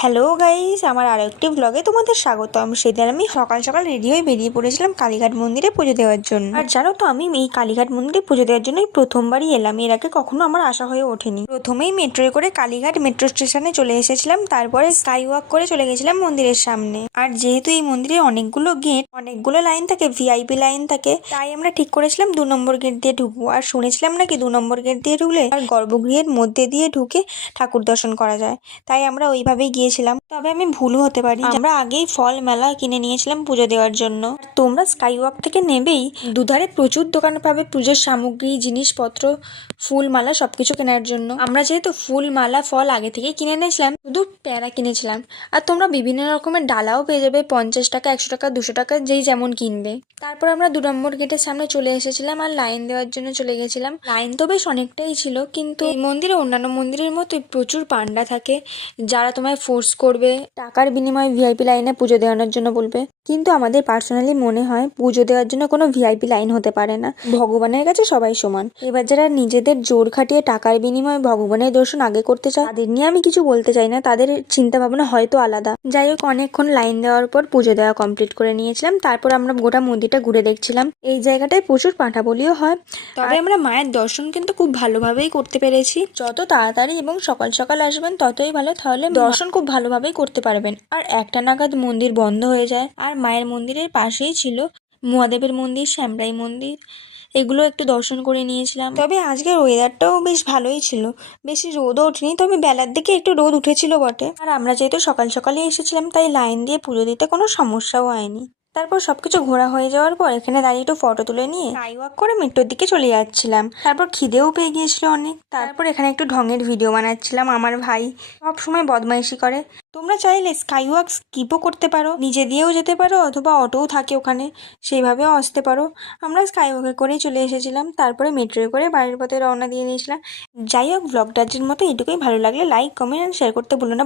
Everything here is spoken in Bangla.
হ্যালো গাইস, আমার আরেকটি ব্লগে তোমাদের স্বাগতম। সেদিন আমি সকাল সকাল রেডি হয়ে বেরিয়ে পড়েছিলাম কালীঘাট মন্দিরে পুজো দেওয়ার জন্য। আর জানো তো, আমি এই কালীঘাট মন্দিরে পুজো দেওয়ার জন্য প্রথমবারই এলাম। এর আগে কখনো আমার আশা হয়ে ওঠেনি। প্রথমেই মেট্রোয় করে কালীঘাট মেট্রো স্টেশনে চলে এসেছিলাম, তারপরে স্কাই ওয়াক করে চলে গেছিলাম মন্দিরের সামনে। আর যেহেতু এই মন্দিরে অনেকগুলো গেট, অনেকগুলো লাইন থাকে, ভিআইপি লাইন থাকে, তাই আমরা ঠিক করেছিলাম 2 নম্বর গেট দিয়ে ঢুকবো। আর শুনেছিলাম নাকি 2 নম্বর গেট দিয়ে ঢুকলে আর গর্ভগৃহের মধ্যে দিয়ে ঢুকে ঠাকুর দর্শন করা যায়, তাই আমরা ওইভাবেই গিয়েছিলাম। তবে আমি ভুলও হতে পারি, আমরা আগেই ফল মেলা কিনে নিয়েছিলাম পুজো দেওয়ার জন্য। আর তোমরা স্কাই ওয়াক থেকে নেবেই দুধারে প্রচুর দোকান পাবে পুজোর সামগ্রী, জিনিসপত্র, ফুল মালা সবকিছু কেনার জন্য। আমরা যেহেতু ফুল মালা ফল আগে থেকেই কিনে নিয়েছিলাম, শুধু প্যারা কিনেছিলাম। আর তোমরা বিভিন্ন রকমের ডালাও পেয়ে যাবে, 50 টাকা, 100 টাকা, 200 টাকা, যেই যেমন কিনবে। তারপর আমরা 2 নম্বর গেটের সামনে চলে এসেছিলাম আর লাইন দেওয়ার জন্য চলে গেছিলাম। লাইন তো বেশ অনেকটাই ছিল, কিন্তু এই মন্দিরে অন্যান্য মন্দিরের মতো প্রচুর পান্ডা থাকে যারা তোমায় ফোর্স করবে, টাকার বিনিময়ে ভিআইপি লাইনে পুজো দেওয়ানোর জন্য বলবে। কিন্তু আমাদের পার্সোনালি মনে হয় পুজো দেওয়ার জন্য কোনো ভিআইপি লাইন হতে পারে না। ভগবানের কাছে সবাই সমান। এবার যারা নিজেদের জোর খাটিয়ে টাকার বিনিময়ে ভগবানের দর্শন আগে করতে চায়, তাদের নিয়ে আমি কিছু বলতে চাই না, তাদের চিন্তা ভাবনা হয়তো আলাদা। যাই হোক, অনেকক্ষণ লাইন দেওয়ার পর পুজো দেওয়া কমপ্লিট করে নিয়েছিলাম। তারপর আমরা গোটা মন্দিরটা ঘুরে দেখছিলাম। এই জায়গাটায় প্রচুর পাঁঠা বলিও হয়, তবে আমরা মায়ের দর্শন কিন্তু খুব ভালোভাবেই করতে পেরেছি। যত তাড়াতাড়ি এবং সকাল সকাল আসবেন ততই ভালো, তাহলে দর্শন খুব ভালোভাবেই করতে পারবেন। আর 1টা নাগাদ মন্দির বন্ধ হয়ে যায়। আর মায়ের মন্দিরের পাশেই ছিল মহাদেবের মন্দির, শ্যামরাই মন্দির, এগুলো একটু দর্শন করে নিয়েছিলাম। তবে আজকের ওয়েদারটাও বেশ ভালোই ছিল, বেশি রোদও ওঠেনি, তবে বেলার দিকে একটু রোদ উঠেছিল বটে। আর আমরা যেহেতু সকাল সকালে এসেছিলাম, তাই লাইন দিয়ে পুজো দিতে কোনো সমস্যাও হয়নি। তারপর সবকিছু ঘোরা হয়ে যাওয়ার পর এখানে দাঁড়িয়ে একটু ফটো তুলে নিয়ে স্কাই ওয়াক করে মেট্রোর দিকে চলে যাচ্ছিলাম। তারপর খিদেও পেয়ে গিয়েছিল অনেক। তারপর এখানে একটু ঢঙের ভিডিও বানাচ্ছিলাম। আমার ভাই সব সময় বদমাইশি করে। তোমরা চাইলে স্কাই ওয়াক স্কিপও করতে পারো, নিজে দিয়েও যেতে পারো, অথবা অটোও থাকে ওখানে, সেইভাবেও আসতে পারো। আমরা স্কাই ওয়াকে করেই চলে এসেছিলাম। তারপরে মেট্রোয় করে বাড়ির পথে রওনা দিয়ে দিয়েছিলাম। যাই হোক, ব্লগটার মতো এটুকুই। ভালো লাগলে লাইক, কমেন্ট অ্যান্ড শেয়ার করতে ভুলো না।